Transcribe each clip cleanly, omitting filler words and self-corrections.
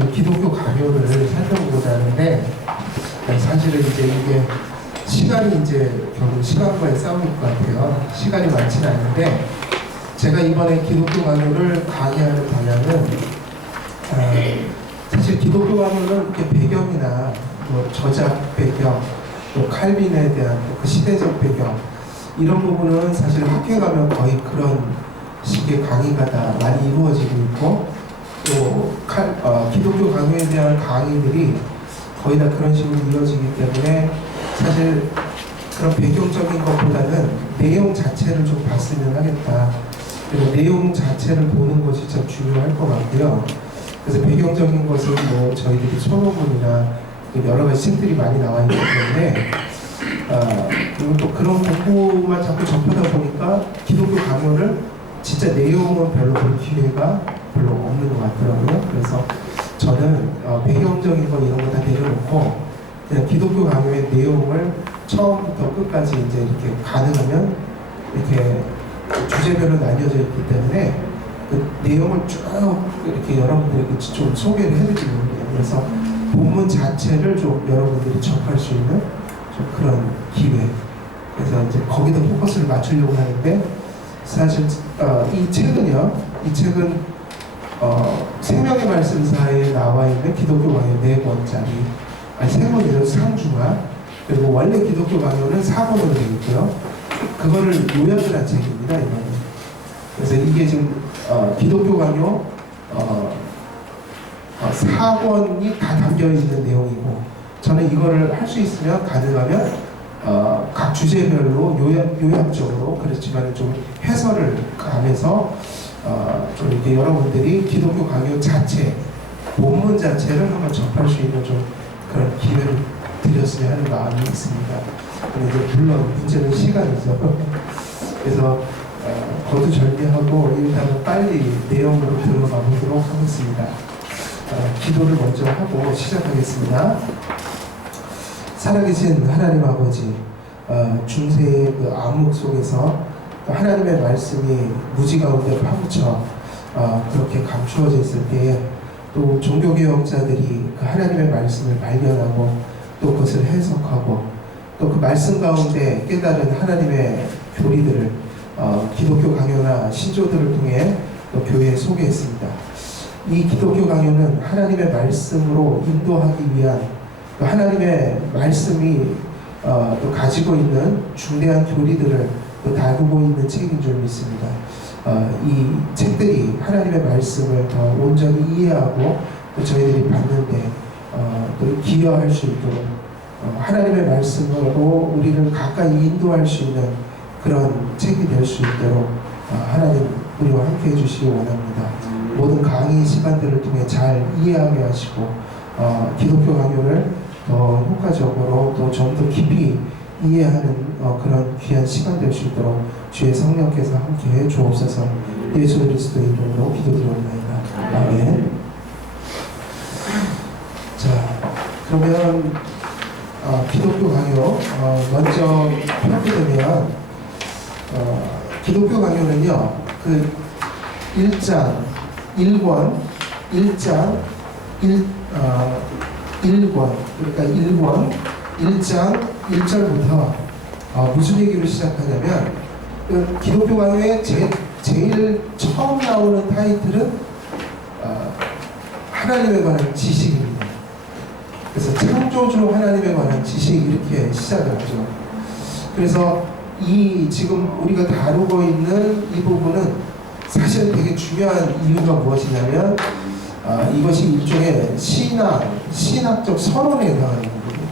그 기독교 강요를 살펴보고자 하는데, 사실은 이제 이게 시간이 이제 결국 시간과의 싸움일 것 같아요. 시간이 많지는 않은데, 제가 이번에 기독교 강요를 강의하는 방향은 사실 기독교 강요는 이렇게 배경이나 뭐 저작 배경, 또 칼빈에 대한 그 시대적 배경, 이런 부분은 사실 학교에 가면 거의 그런 식의 강의가 다 많이 이루어지고 있고, 또 기독교 강요에 대한 강의들이 거의 다 그런 식으로 이루어지기 때문에 사실 그런 배경적인 것보다는 내용 자체를 좀 봤으면 하겠다. 그리고 내용 자체를 보는 것이 참 중요할 것 같고요. 그래서 배경적인 것은 뭐 저희들이 소논문이나 여러 가지 책들이 많이 나와 있기 때문에 그리고 또 그런 공부만 자꾸 접하다 보니까 기독교 강요를 진짜 내용은 별로 볼 기회가 별로 없는 것 같더라고요. 그래서 저는 배경적인 거 이런 거 다 내려놓고 그냥 기독교 강요의 내용을 처음부터 끝까지 이제 이렇게 가능하면 이렇게 주제별로 나뉘어져 있기 때문에 그 내용을 쭉 이렇게 여러분들에게 좀 소개를 해드리는 거예요. 그래서 본문 자체를 좀 여러분들이 접할 수 있는 좀 그런 기회. 그래서 이제 거기다 포커스를 맞추려고 하는데, 사실 이 책은 생명의 말씀사에 나와 있는 기독교 강요 4권짜리, 아니 3권이죠. 상중하. 그리고 원래 기독교 강요는 4권으로 되어 있고요. 그거를 요약을 한 책입니다, 이거는. 그래서 이게 지금 기독교 강요 4권이 다 담겨있는 내용이고, 저는 이거를 할 수 있으면 가능하면 각 주제별로 요약적으로, 그렇지만 좀 해설을 가면서 좀 이렇게 여러분들이 기독교 강요 자체, 본문 자체를 한번 접할 수 있는 좀 그런 기회를 드렸으면 하는 마음이 있습니다. 그런데 물론 문제는 시간이죠. 그래서 거두절미하고 일단은 빨리 내용으로 들어가 보도록 하겠습니다. 기도를 먼저 하고 시작하겠습니다. 살아계신 하나님 아버지, 중세의 그 암흑 속에서 하나님의 말씀이 무지 가운데 파묻혀 그렇게 감추어져 있을 때에 또 종교개혁자들이 그 하나님의 말씀을 발견하고 또 그것을 해석하고 또 그 말씀 가운데 깨달은 하나님의 교리들을 기독교 강요나 신조들을 통해 또 교회에 소개했습니다. 이 기독교 강요는 하나님의 말씀으로 인도하기 위한 또 하나님의 말씀이 또 가지고 있는 중대한 교리들을 또 다루고 있는 책인 줄 믿습니다. 이 책들이 하나님의 말씀을 더 온전히 이해하고 또 저희들이 받는데 또 기여할 수 있도록 하나님의 말씀으로 우리를 가까이 인도할 수 있는 그런 책이 될 수 있도록 하나님 우리와 함께 해주시기 원합니다. 모든 강의 시간들을 통해 잘 이해하게 하시고 기독교 강요를 더 효과적으로 또 좀 더 깊이 이해하는 그런 귀한 시간 될 수 있도록 주의 성령께서 함께해 주옵소서. 예수 그리스도의 이름으로 기도드리옵나이다. 아멘. 자, 그러면 기독교 강요 먼저 펴보면 기독교 강요는요, 그 1장 1권 1장 1권 그러니까 1권 1장 1절부터 무슨 얘기로 시작하냐면 그 기독교 강요의 제일 처음 나오는 타이틀은 하나님에 관한 지식입니다. 그래서 창조주 하나님에 관한 지식 이렇게 시작을 하죠. 그래서 이 지금 우리가 다루고 있는 이 부분은 사실 되게 중요한 이유가 무엇이냐면 이것이 일종의 신학적 서론에 해당하는 부분이에요.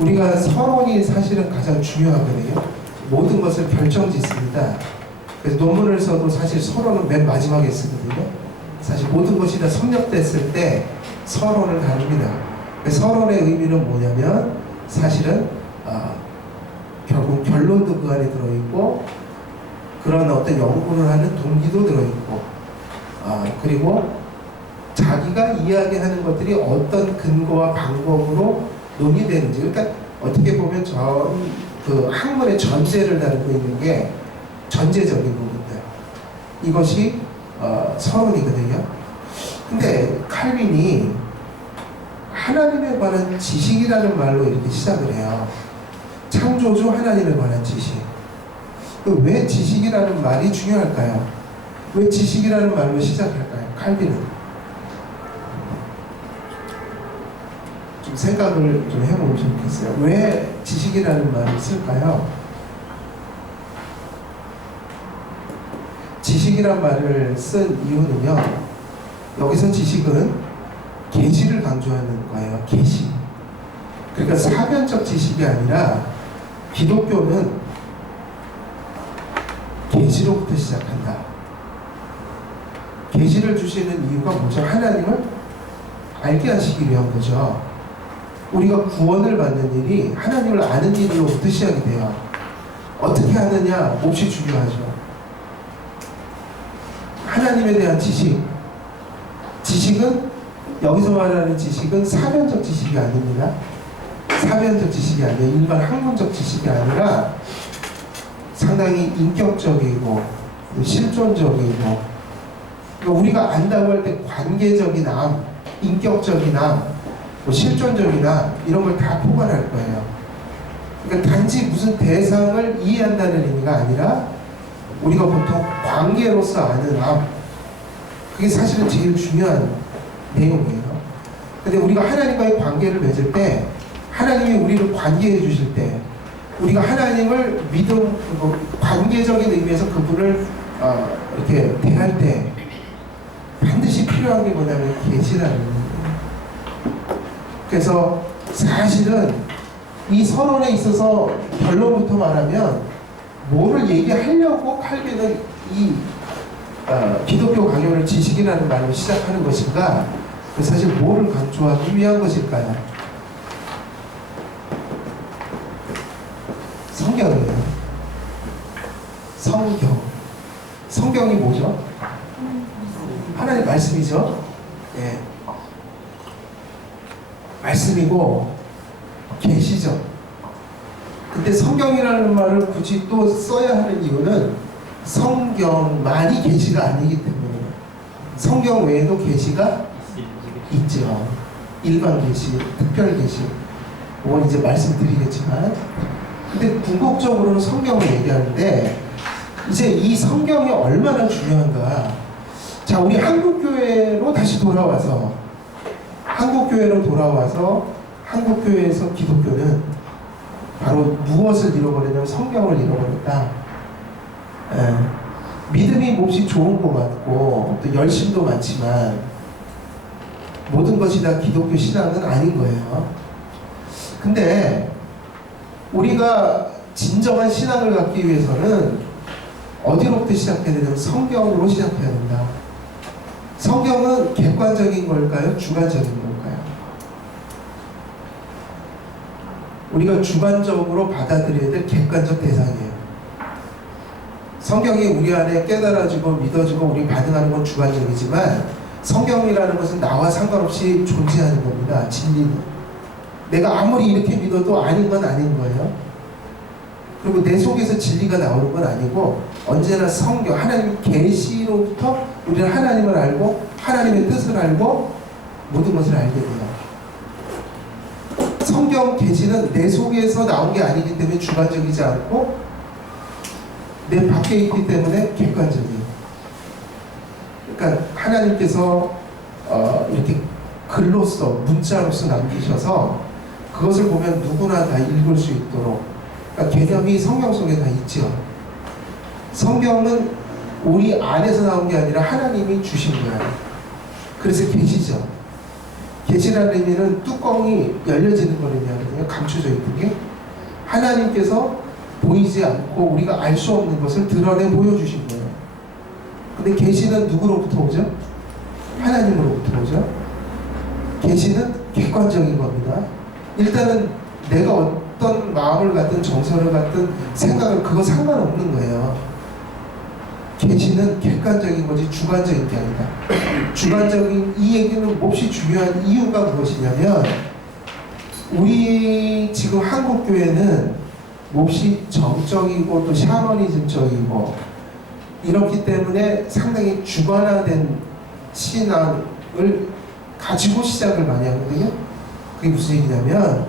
우리가 서론이 사실은 가장 중요하거든요. 모든 것을 결정짓습니다. 그래서 논문을 써도 사실 서론은 맨 마지막에 쓰거든요. 사실 모든 것이 다 섭렵됐을 때 서론을 다룹니다. 서론의 의미는 뭐냐면 사실은 결국 결론도 그 안에 들어있고 그런 어떤 연구를 하는 동기도 들어있고 그리고 자기가 이야기하는 것들이 어떤 근거와 방법으로 논의되는지, 그러니까 어떻게 보면 그 학문의 전제를 다루고 있는 게 전제적인 부분들, 이것이 서론이거든요. 근데 칼빈이 하나님에 관한 지식이라는 말로 이렇게 시작을 해요. 창조주 하나님에 관한 지식. 왜 지식이라는 말이 중요할까요? 왜 지식이라는 말로 시작할까요? 칼빈은 좀 생각을 좀 해보면 좋겠어요. 왜 지식이라는 말을 쓸까요? 지식이란 말을 쓴 이유는요, 여기서 지식은 계시를 강조하는 거예요. 계시. 그러니까 사변적 지식이 아니라 기독교는 계시로부터 시작한다. 계시를 주시는 이유가 뭐죠? 하나님을 알게 하시기 위한 거죠. 우리가 구원을 받는 일이 하나님을 아는 일로부터 시작이 돼요. 어떻게 하느냐 몹시 중요하죠. 하나님에 대한 지식. 지식은 여기서 말하는 지식은 사변적 지식이 아닙니다. 사변적 지식이 아니라 일반 학문적 지식이 아니라 상당히 인격적이고 실존적이고, 그러니까 우리가 안다고 할 때 관계적이나 인격적이나 실존적이나 이런 걸 다 포괄할 거예요. 그러니까 단지 무슨 대상을 이해한다는 의미가 아니라 우리가 보통 관계로서 아는 암, 그게 사실은 제일 중요한 내용이에요. 근데 우리가 하나님과의 관계를 맺을 때, 하나님이 우리를 관계해 주실 때, 우리가 하나님을 믿음, 관계적인 의미에서 그분을 이렇게 대할 때 반드시 필요한 게 뭐냐면 계시라는 거예요. 그래서 사실은 이 선언에 있어서 결론부터 말하면 뭐를 얘기하려고 칼빈은 이 기독교 강요를 지식이라는 말로 시작하는 것인가? 사실 뭐를 강조하기 위한 것일까요? 성경이에요. 성경. 성경이 뭐죠? 하나님 말씀이죠. 예. 말씀이고 계시죠. 근데 성경이라는 말을 굳이 또 써야 하는 이유는 성경만이 계시가 아니기 때문에, 성경 외에도 계시가 있죠. 일반 계시, 특별 계시. 그건 이제 말씀드리겠지만, 근데 궁극적으로는 성경을 얘기하는데, 이제 이 성경이 얼마나 중요한가. 자, 우리 한국교회로 다시 돌아와서, 한국교회에서 기독교는 바로 무엇을 잃어버리냐면 성경을 잃어버렸다. 예. 믿음이 몹시 좋은 것 같고 또 열심도 많지만 모든 것이 다 기독교 신앙은 아닌 거예요. 근데 우리가 진정한 신앙을 갖기 위해서는 어디로부터 시작해야 되냐면 성경으로 시작해야 된다. 성경은 객관적인 걸까요? 주관적인 걸까요? 우리가 주관적으로 받아들여야 될 객관적 대상이에요. 성경이 우리 안에 깨달아지고 믿어지고 우리 반응하는 건 주관적이지만, 성경이라는 것은 나와 상관없이 존재하는 겁니다. 진리는. 내가 아무리 이렇게 믿어도 아닌 건 아닌 거예요. 그리고 내 속에서 진리가 나오는 건 아니고, 언제나 성경, 하나님 계시로부터 우리는 하나님을 알고 하나님의 뜻을 알고 모든 것을 알게 돼요. 성경 계시는 내 속에서 나온 게 아니기 때문에 주관적이지 않고 내 밖에 있기 때문에 객관적이에요. 그러니까 하나님께서 이렇게 글로써, 문자로서 남기셔서 그것을 보면 누구나 다 읽을 수 있도록, 그러니까 개념이 성경 속에 다 있죠. 성경은 우리 안에서 나온 게 아니라 하나님이 주신 거예요. 그래서 계시죠. 계시라는 의미는 뚜껑이 열려지는 거거든요. 감춰져 있는 게. 하나님께서 보이지 않고 우리가 알 수 없는 것을 드러내 보여주신 거예요. 근데 계시는 누구로부터 오죠? 하나님으로부터 오죠. 계시는 객관적인 겁니다. 일단은 내가 어떤 마음을 갖든 정서를 갖든 생각을, 그거 상관없는 거예요. 계시는 객관적인 거지 주관적인 게 아니다. 주관적인 이 얘기는 몹시 중요한 이유가 무엇이냐면, 우리 지금 한국교회는 몹시 정적이고 또 샤머니즘적이고 이렇기 때문에 상당히 주관화된 신앙, 가지고 시작을 많이 하거든요. 그게 무슨 얘기냐면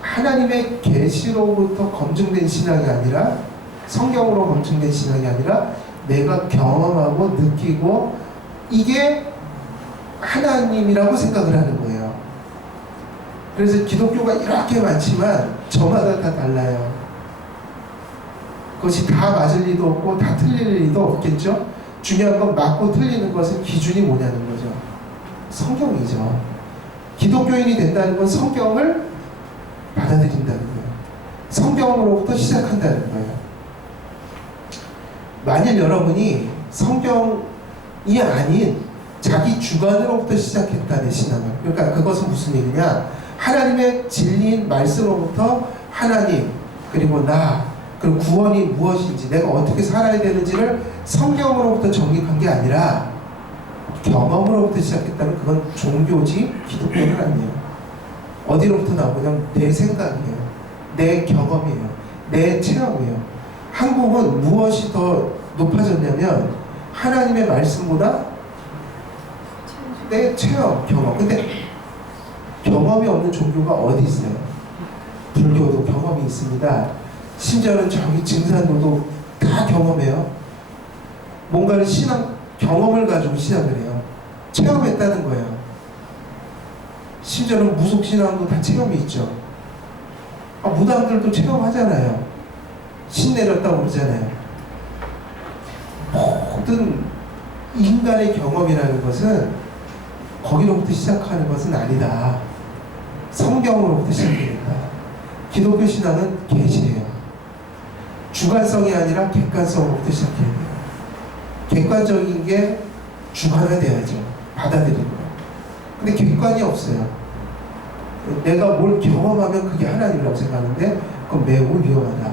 하나님의 계시로부터 검증된 신앙이 아니라 성경으로 검증된 신앙이 아니라 내가 경험하고 느끼고 이게 하나님이라고 생각을 하는 거예요. 그래서 기독교가 이렇게 많지만 저마다 다 달라요. 그것이 다 맞을 리도 없고 다 틀릴 리도 없겠죠. 중요한 건 맞고 틀리는 것은 기준이 뭐냐는 거죠. 성경이죠. 기독교인이 된다는 건 성경을 받아들인다는 거예요. 성경으로부터 시작한다는 거예요. 만일 여러분이 성경이 아닌 자기 주관으로부터 시작했다 내 신앙을, 그러니까 그것은 무슨 얘기냐, 하나님의 진리인 말씀으로부터 하나님 그리고 나 그리고 구원이 무엇인지 내가 어떻게 살아야 되는지를 성경으로부터 정립한 게 아니라 경험으로부터 시작했다면 그건 종교지 기독교는 아니에요. 어디로부터 나오냐면 내 생각이에요. 내 경험이에요. 내 체험이에요. 한국은 무엇이 더 높아졌냐면 하나님의 말씀보다 내 체험, 경험. 근데 경험이 없는 종교가 어디 있어요? 불교도 경험이 있습니다. 심지어는 저기 증산도도 다 경험해요. 뭔가를 신앙 경험을 가지고 시작을 해요. 체험했다는 거예요. 심지어는 무속신앙도 다 체험이 있죠. 무당들도 체험하잖아요. 신 내렸다고 그러잖아요. 모든 인간의 경험이라는 것은 거기로부터 시작하는 것은 아니다. 성경으로부터 시작해야 된다. 기독교 신앙은 계시예요. 주관성이 아니라 객관성으로부터 시작해야 돼요. 객관적인 게 주관화돼야죠. 받아들이는 거예요. 근데 객관이 없어요. 내가 뭘 경험하면 그게 하나님이라고 생각하는데 그건 매우 위험하다.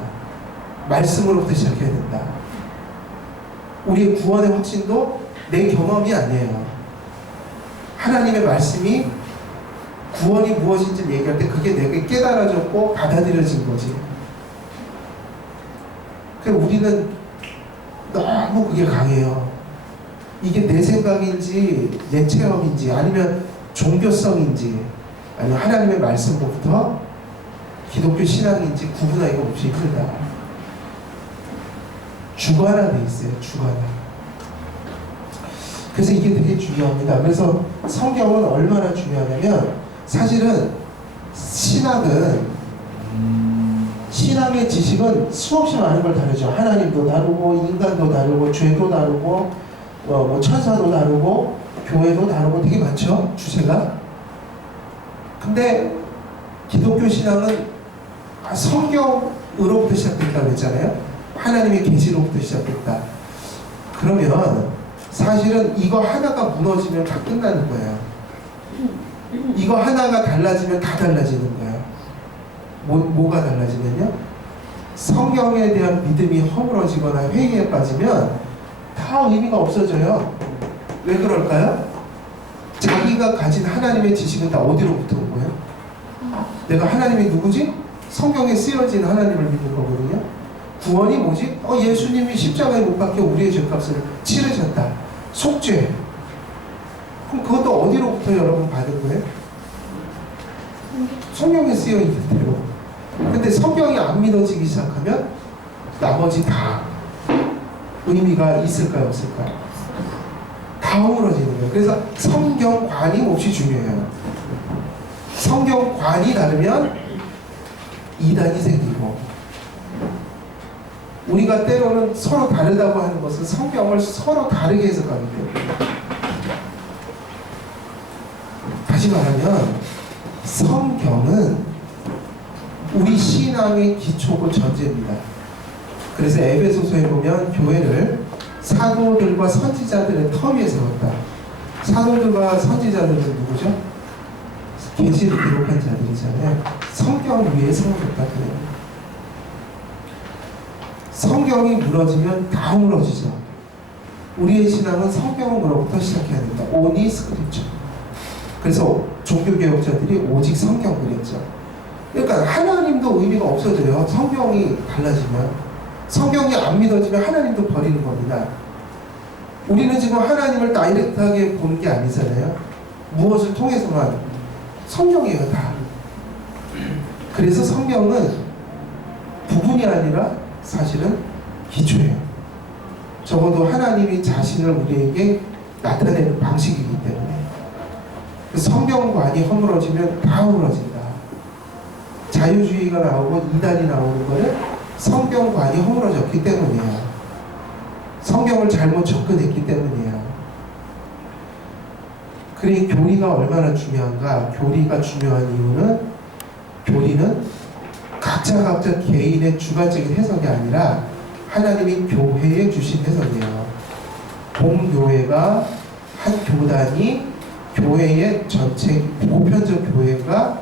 말씀으로부터 시작해야 된다. 우리의 구원의 확신도 내 경험이 아니에요. 하나님의 말씀이 구원이 무엇인지 얘기할 때 그게 내게 깨달아졌고 받아들여진 거지. 그래서 우리는 너무 그게 강해요. 이게 내 생각인지 내 체험인지 아니면 종교성인지 아니면 하나님의 말씀부터 기독교 신앙인지 구분하기가 몹시 힘들다. 주관화돼 있어요. 주관화. 그래서 이게 되게 중요합니다. 그래서 성경은 얼마나 중요하냐면 사실은 신앙의 지식은 수없이 많은 걸 다루죠. 하나님도 다루고 인간도 다루고 죄도 다루고 뭐 천사도 다루고 교회도 다루고 되게 많죠. 주제가. 근데 기독교 신앙은 성경으로부터 시작됐다고 했잖아요. 하나님의 계시로부터 시작됐다. 그러면 사실은 이거 하나가 무너지면 다 끝나는 거예요. 이거 하나가 달라지면 다 달라지는 거예요. 뭐가 달라지면요? 성경에 대한 믿음이 허물어지거나 회의에 빠지면 다 의미가 없어져요. 왜 그럴까요? 자기가 가진 하나님의 지식은 다 어디로부터 온 거예요? 내가 하나님이 누구지? 성경에 쓰여진 하나님을 믿는 거거든요. 구원이 뭐지? 예수님이 십자가에 못 박혀 우리의 죄값을 치르셨다. 속죄. 그럼 그것도 어디로부터 여러분 받은 거예요? 성경에 쓰여 있는 대로. 근데 성경이 안 믿어지기 시작하면 나머지 다 의미가 있을까요? 없을까요? 다 허물어지는 거예요. 그래서 성경관이 몹시 중요해요. 성경관이 다르면 이단이 생기고, 우리가 때로는 서로 다르다고 하는 것은 성경을 서로 다르게 해석하기 때문에. 다시 말하면 성경은 우리 신앙의 기초고 전제입니다. 그래서 에베소서에 보면 교회를 사도들과 선지자들의 터 위에 세웠다. 사도들과 선지자들은 누구죠? 계시를 기록한 자들이잖아요. 성경 위에 세워졌다 그래요. 성경이 무너지면 다 무너지죠. 우리의 신앙은 성경으로부터 시작해야 된다. 오니 스크립처. 그래서 종교개혁자들이 오직 성경 그랬죠. 그러니까 하나님도 의미가 없어져요. 성경이 달라지면. 성경이 안 믿어지면 하나님도 버리는 겁니다. 우리는 지금 하나님을 다이렉트하게 보는 게 아니잖아요. 무엇을 통해서만? 성경이에요, 다. 그래서 성경은 부분이 아니라 사실은 기초예요. 적어도 하나님이 자신을 우리에게 나타내는 방식이기 때문에. 성경관이 허물어지면 다 허물어진다. 자유주의가 나오고 이단이 나오는 거는 성경관이 허물어졌기 때문이에요. 성경을 잘못 접근했기 때문이에요. 그래, 교리가 얼마나 중요한가? 교리가 중요한 이유는, 교리는 각자 개인의 주관적인 해석이 아니라 하나님이 교회에 주신 해석이에요. 공교회가, 한 교단이, 교회의 전체 보편적 교회가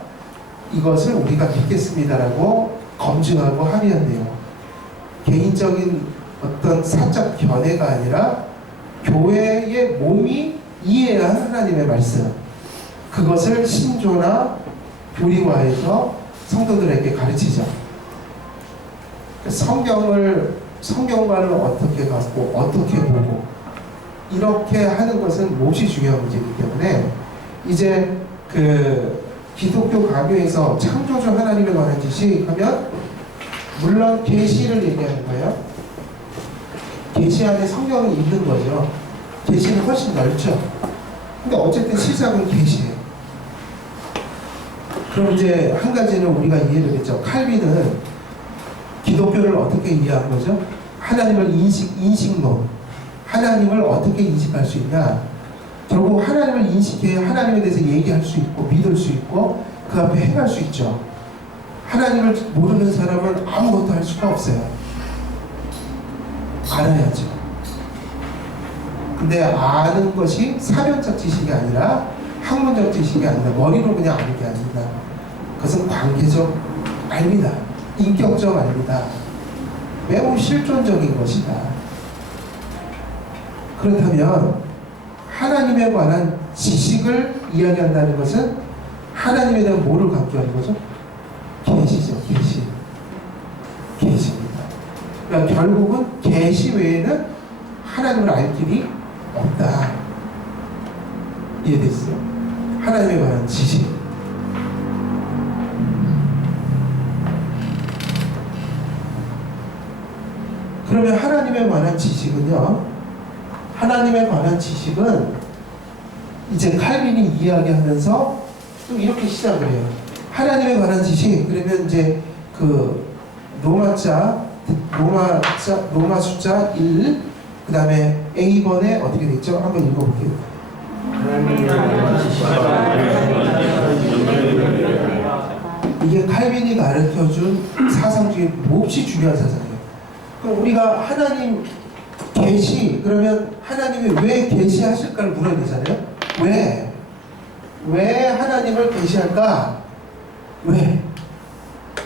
이것을 우리가 믿겠습니다라고 검증하고 합의한대요. 개인적인 어떤 사적 견해가 아니라 교회의 몸이 이해해야 한 하나님의 말씀, 그것을 신조나 교리화해서 성도들에게 가르치죠. 성경관을 어떻게 갖고 어떻게 보고 이렇게 하는 것은 몹시 중요한 문제이기 때문에, 이제 그 기독교 강요에서 창조주 하나님에 관한 지식 하면 물론 계시를 얘기하는 거예요. 계시 안에 성경이 있는 거죠. 계시는 훨씬 넓죠. 근데 어쨌든 시작은 계시예요. 그럼 이제 한 가지는 우리가 이해를 했죠. 칼빈은 기독교를 어떻게 이해한 거죠? 하나님을 인식론. 하나님을 어떻게 인식할 수 있냐? 결국 하나님을 인식해야 하나님에 대해서 얘기할 수 있고 믿을 수 있고 그 앞에 행할 수 있죠. 하나님을 모르는 사람은 아무것도 할 수가 없어요. 알아야죠. 근데 아는 것이 사변적 지식이 아니라 학문적 지식이 아니라 머리로 그냥 아는 게 아닙니다. 그것은 관계적 알미다. 인격적 알미다. 매우 실존적인 것이다. 그렇다면 하나님에 관한 지식을 이야기한다는 것은 하나님에 대한 뭐를 강조하는 거죠? 계시죠. 계시입니다. 그러니까 결국은 계시 외에는 하나님을 알 길이 없다. 이해됐어요? 하나님에 관한 지식. 그러면 하나님에 관한 지식은요, 하나님에 관한 지식은 이제 칼빈이 이야기하면서 또 이렇게 시작을 해요. 하나님에 관한 지식, 그러면 이제 그 로마 숫자 1, 그 다음에 A번에 어떻게 됐죠? 한번 읽어볼게요. 이게 칼빈이 가르쳐준 사상 중에 몹시 중요한 사상이에요. 그럼 우리가 하나님 계시, 그러면 하나님이 왜 계시하실까를 물어야 되잖아요. 왜 하나님을 계시할까? 왜?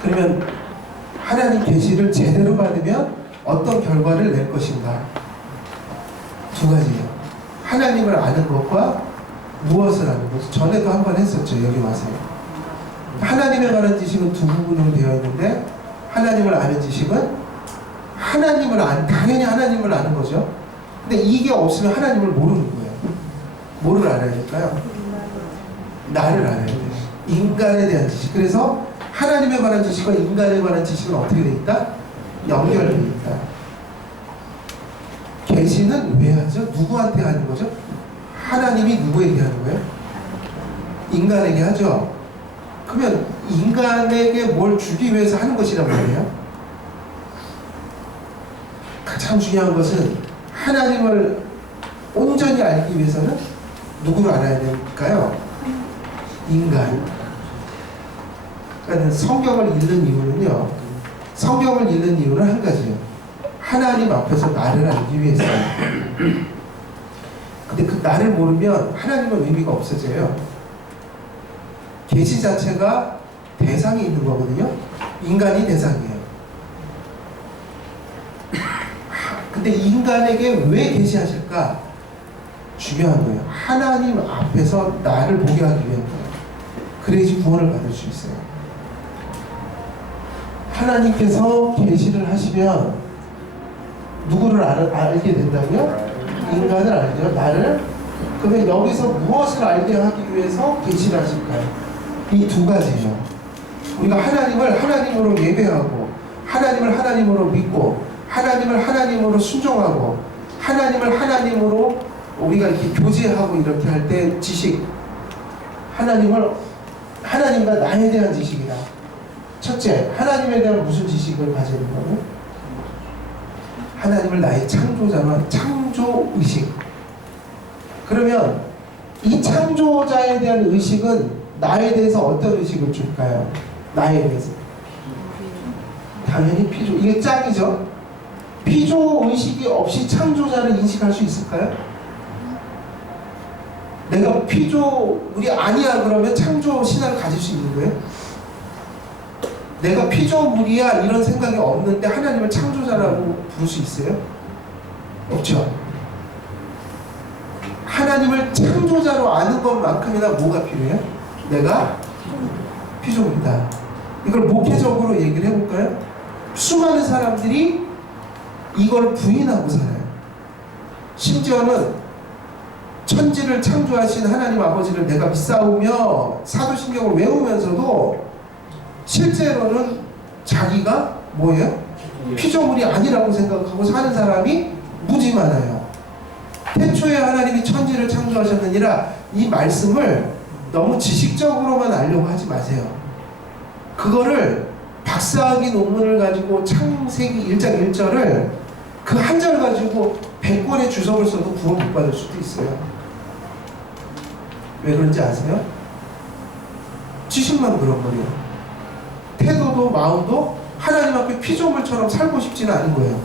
그러면 하나님 계시를 제대로 받으면 어떤 결과를 낼 것인가? 두 가지예요. 하나님을 아는 것과 무엇을 아는 것. 전에도 한 번 했었죠. 여기 와서요. 하나님에 관한 지식은 두 부분으로 되어 있는데, 하나님을 아는 지식은 당연히 하나님을 아는 거죠. 근데 이게 없으면 하나님을 모르는 거예요. 뭐를 알아야 될까요? 나를 알아야 돼요. 인간에 대한 지식. 그래서 하나님에 관한 지식과 인간에 관한 지식은 어떻게 되어 있다? 연결되어 있다. 계시는 왜 하죠? 누구한테 하는 거죠? 하나님이 누구에게 하는 거예요? 인간에게 하죠. 그러면 인간에게 뭘 주기 위해서 하는 것이란 말이에요. 가장 중요한 것은 하나님을 온전히 알기 위해서는 누구를 알아야 될까요? 인간. 그러니까 성경을 읽는 이유는요, 성경을 읽는 이유는 한 가지예요. 하나님 앞에서 나를 알기 위해서요. 근데 그 나를 모르면 하나님은 의미가 없어져요. 계시 자체가 대상이 있는 거거든요. 인간이 대상이에요. 근데 인간에게 왜 계시하실까? 중요한 거예요. 하나님 앞에서 나를 보게 하기 위한 거예요. 그래야지 구원을 받을 수 있어요. 하나님께서 계시를 하시면 누구를 알게 된다고요? 인간을 알게요. 나를. 그러면 여기서 무엇을 알게 하기 위해서 계시하실까요? 이 두 가지죠. 우리가 하나님을 하나님으로 예배하고, 하나님을 하나님으로 믿고, 하나님을 하나님으로 순종하고, 하나님을 하나님으로 우리가 이렇게 교제하고 이렇게 할 때 지식, 하나님과 나에 대한 지식이다. 첫째, 하나님에 대한 무슨 지식을 가져야 된다고? 하나님을 나의 창조자와 창조의식. 그러면 이 창조자에 대한 의식은 나에 대해서 어떤 의식을 줄까요? 나에 대해서. 당연히 피조. 이게 짱이죠? 피조의식이 없이 창조자를 인식할 수 있을까요? 내가 피조물이 아니야 그러면 창조 신화를 가질 수 있는 거예요? 내가 피조물이야 이런 생각이 없는데 하나님을 창조자라고 부를 수 있어요? 없죠. 하나님을 창조자로 아는 것만큼이나 뭐가 필요해요? 내가 피조물이다. 이걸 목회적으로 얘기를 해볼까요? 수많은 사람들이 이걸 부인하고 살아요. 심지어는 천지를 창조하신 하나님 아버지를 내가 믿사오며 사도신경을 외우면서도 실제로는 자기가 뭐예요? 피조물이 아니라고 생각하고 사는 사람이 무지 많아요. 태초에 하나님이 천지를 창조하셨느니라, 이 말씀을 너무 지식적으로만 알려고 하지 마세요. 그거를 박사학위 논문을 가지고 창세기 1장 1절을 그 한 절 가지고 100권의 주석을 써도 구원 못 받을 수도 있어요. 왜 그런지 아세요? 지식만 그런 거예요. 태도도 마음도 하나님 앞에 피조물처럼 살고 싶지는 않은 거예요.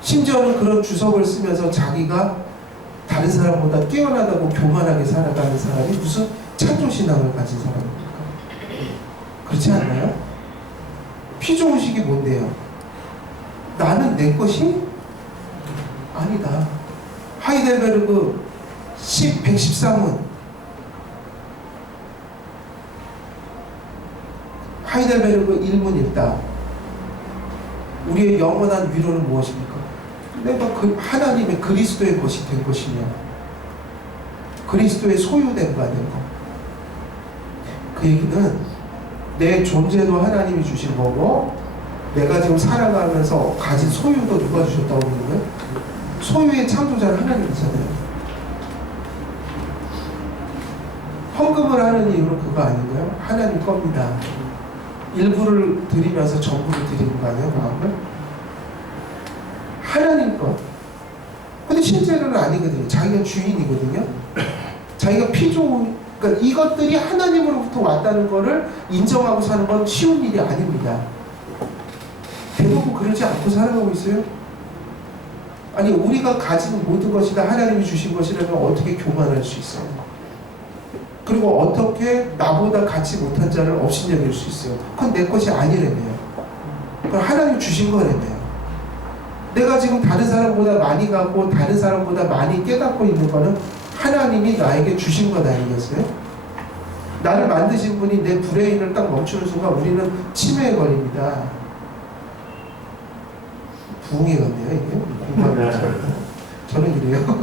심지어는 그런 주석을 쓰면서 자기가 다른 사람보다 뛰어나다고 교만하게 살아가는 사람이 무슨 창조신앙을 가진 사람입니까? 그렇지 않나요? 피조의식이 뭔데요? 나는 내 것이 아니다. 하이델베르그 113은 하이델베르그 1문 1다. 우리의 영원한 위로는 무엇입니까? 내가 하나님의 그리스도의 것이 된 것이며 그리스도의 소유된 바 된 것. 그 얘기는 내 존재도 하나님이 주신 거고 내가 지금 살아가면서 가진 소유도 누가 주셨다고 그러는 거예요? 소유의 창조자는 하나님이잖아요. 헌금을 하는 이유는 그거 아닌가요? 하나님 겁니다. 일부를 드리면서 전부를 드리는 거 아니에요? 마음을? 하나님 것. 근데 실제로는 아니거든요. 자기가 주인이거든요. 자기가 그러니까 이것들이 하나님으로부터 왔다는 거를 인정하고 사는 건 쉬운 일이 아닙니다. 대부분 그러지 않고 살아가고 있어요. 아니 우리가 가진 모든 것이 다 하나님이 주신 것이라면 어떻게 교만할 수 있어요? 그리고 어떻게 나보다 갖지 못한 자를 업신여길 수 있어요? 그건 내 것이 아니라며요. 그건 하나님 주신 거라며요. 내가 지금 다른 사람보다 많이 갖고 다른 사람보다 많이 깨닫고 있는 거는 하나님이 나에게 주신 것 아니겠어요? 나를 만드신 분이 내 브레인을 딱 멈추는 순간 우리는 치매에 걸립니다. 부흥에 걸려요 이게? 공부하면서. 저는 이래요.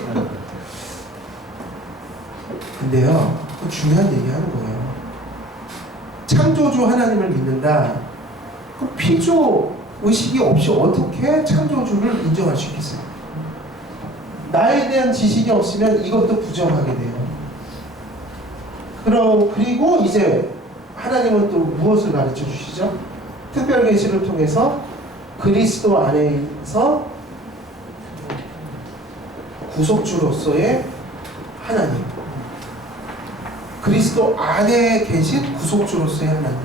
근데요, 중요한 얘기 하는 거예요. 창조주 하나님을 믿는다. 그 피조 의식이 없이 어떻게 창조주를 인정할 수 있겠어요? 나에 대한 지식이 없으면 이것도 부정하게 돼요. 그리고 이제 하나님은 또 무엇을 가르쳐 주시죠? 특별 계시를 통해서 그리스도 안에서 구속주로서의 하나님, 그리스도 안에 계신 구속주로서의 하나님,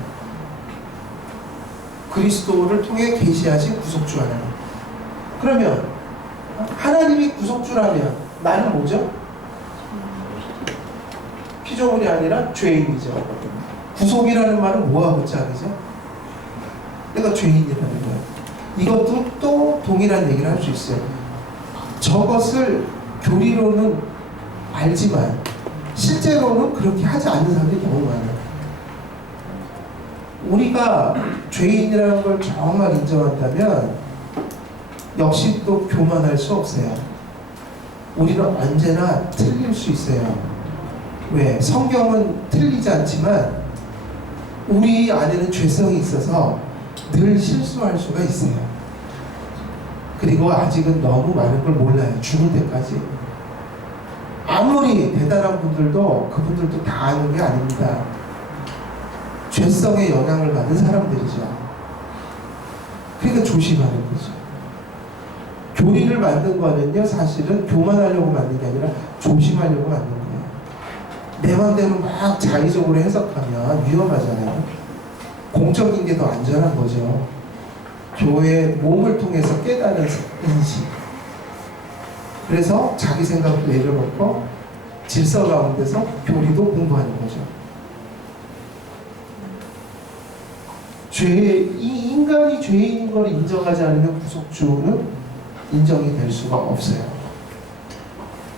그리스도를 통해 계시하신 구속주 하나님. 그러면 하나님이 구속주라면 나는 뭐죠? 피조물이 아니라 죄인이죠. 구속이라는 말은 뭐하고 짝이죠? 내가 죄인이라는 거예요. 이것도 또 동일한 얘기를 할 수 있어요. 저것을 교리로는 알지만 실제로는 그렇게 하지 않는 사람들이 너무 많아요. 우리가 죄인이라는 걸 정말 인정한다면 역시 또 교만할 수 없어요. 우리는 언제나 틀릴 수 있어요. 왜? 성경은 틀리지 않지만 우리 안에는 죄성이 있어서 늘 실수할 수가 있어요. 그리고 아직은 너무 많은 걸 몰라요. 죽을 때까지. 아무리 대단한 분들도 그분들도 다 아는 게 아닙니다. 죄성의 영향을 받은 사람들이죠. 그러니까 조심하는 거죠. 교리를 만든 거는요, 사실은 교만하려고 만든 게 아니라 조심하려고 만든 거예요. 내 맘대로 막 자의적으로 해석하면 위험하잖아요. 공적인 게 더 안전한 거죠. 교회 몸을 통해서 깨달은 인식. 그래서 자기 생각을 내려놓고 질서 가운데서 교리도 공부하는 거죠. 이 인간이 죄인인 걸 인정하지 않으면 구속주는 인정이 될 수가 없어요.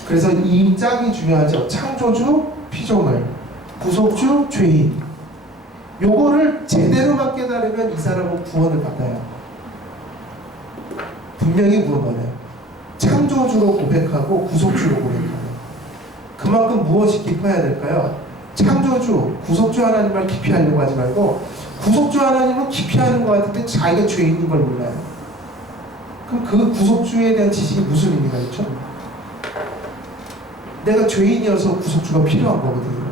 그래서 이 짝이 중요하죠. 창조주, 피조물, 구속주, 죄인. 요거를 제대로만 깨달으면 이 사람은 구원을 받아요. 분명히 구원 받아요. 창조주로 고백하고 구속주로 고백하고. 그만큼 무엇이 깊어야 될까요? 창조주, 구속주 하나님을 깊이 하려고 하지 말고 구속주 하나님은 깊이 하는 것 같은데 자기가 죄인인 걸 몰라요. 그럼 그 구속주에 대한 지식이 무슨 의미가 있죠? 내가 죄인이어서 구속주가 필요한 거거든요.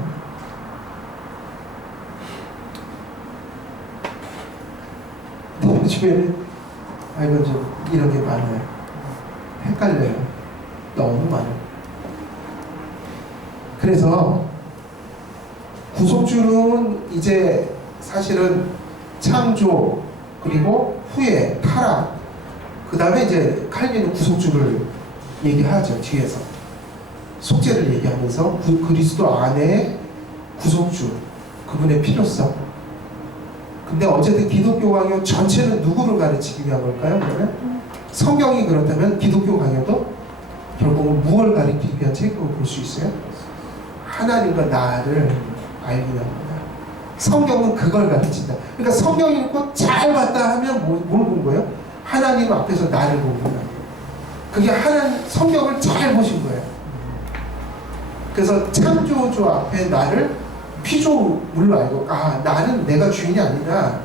근데 요즘에는 이건 좀 이런 게 많아요. 헷갈려요. 너무 많아요. 그래서 구속주는 이제 사실은 창조, 그리고 후에 타락, 그 다음에 이제 칼빈은 구속주를 얘기하죠. 뒤에서 속죄를 얘기하면서 그리스도 안에 구속주, 그분의 필요성. 근데 어쨌든 기독교 강요 전체는 누구를 가르치기 위한 걸까요? 그러면 성경이 그렇다면 기독교 강요도 결국은 무엇을 가르치기 위한 책으로 볼 수 있어요? 하나님과 나를 알기 위한 거다. 성경은 그걸 가르친다. 그러니까 성경 읽고 잘 봤다 하면 뭘 본 거예요? 하나님 앞에서 나를 본 거야. 그게 하나님 성경을 잘 보신 거예요. 그래서 창조주 앞에 나를 피조물로 알고, 나는 내가 주인이 아니라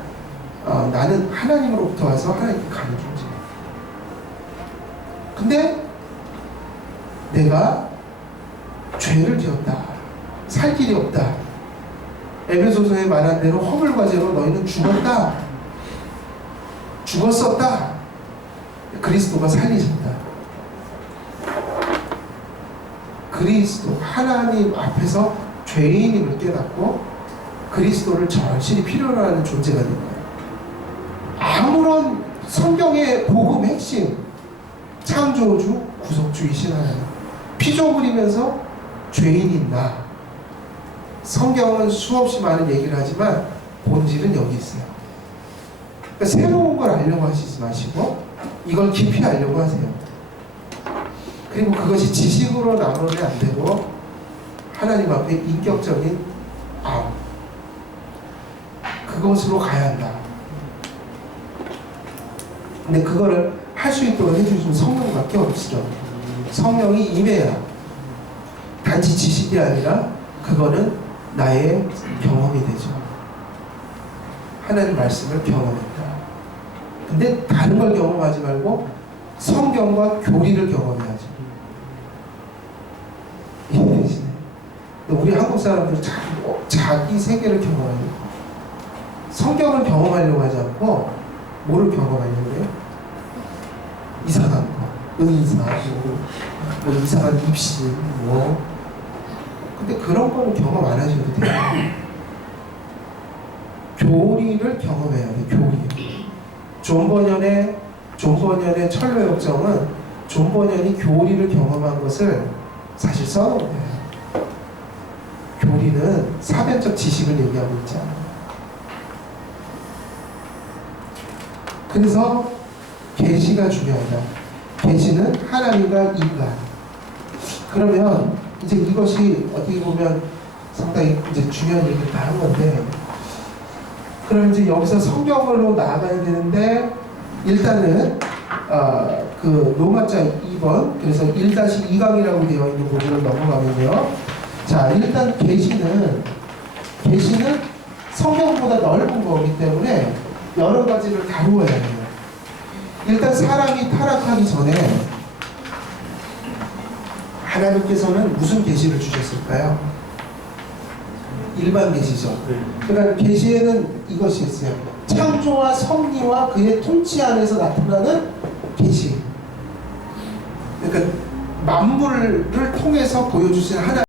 나는 하나님으로부터 와서 하나님께 가는 존재. 근데 내가 죄를 지었다. 살 길이 없다. 에베소서에 말한 대로 허물과 죄로 너희는 죽었다. 죽었었다. 그리스도가 살리셨다. 그리스도 하나님 앞에서 죄인임을 깨닫고 그리스도를 절실히 필요로 하는 존재가 된 거예요. 아무런 성경의 복음 핵심, 창조주, 구속주이신 하나님, 피조물이면서 죄인인 나. 성경은 수없이 많은 얘기를 하지만 본질은 여기 있어요. 그러니까 새로운 걸 알려고 하시지 마시고 이걸 깊이 알려고 하세요. 그리고 그것이 지식으로 나오면 안 되고 하나님 앞에 인격적인 그것으로 가야 한다. 근데 그거를 할 수 있도록 해주시는 성령밖에 없으죠. 성령이 임해야 단지 지식이 아니라 그거는 나의 경험이 되죠. 하나님 말씀을 경험했다. 근데 다른 걸 경험하지 말고 성경과 교리를 경험해야죠. 이해되시네. 우리 한국 사람들은 자기 세계를 경험하려고, 성경을 경험하려고 하지 않고 뭐를 경험하려고 해요? 이상한 거, 의사, 뭐 이상한 입신, 근데 그런 거는 경험 안 하셔도 돼요. 교리를 경험해야 돼요. 교리. 존 버년의 철로역정은 존 버년이 교리를 경험한 것을 사실 써놓은 거예요. 교리는 사변적 지식을 얘기하고 있지 않아요. 그래서 계시가 중요하다. 계시는 하나님과 인간. 그러면 이제 이것이 어떻게 보면 상당히 이제 중요한 얘기를 다 한 건데, 그럼 이제 여기서 성경으로 나아가야 되는데, 일단은 그 로마자 2번, 그래서 1-2강이라고 되어 있는 부분을 넘어가면요. 자, 일단 계시는 성경보다 넓은 거기 때문에 여러 가지를 다루어야 해요. 일단 사람이 타락하기 전에 하나님께서는 무슨 계시를 주셨을까요? 일반 계시죠. 그러니까 계시에는 이것이 있어요. 창조와 섭리와 그의 통치 안에서 나타나는 계시. 그러니까 만물을 통해서 보여주신 하나님.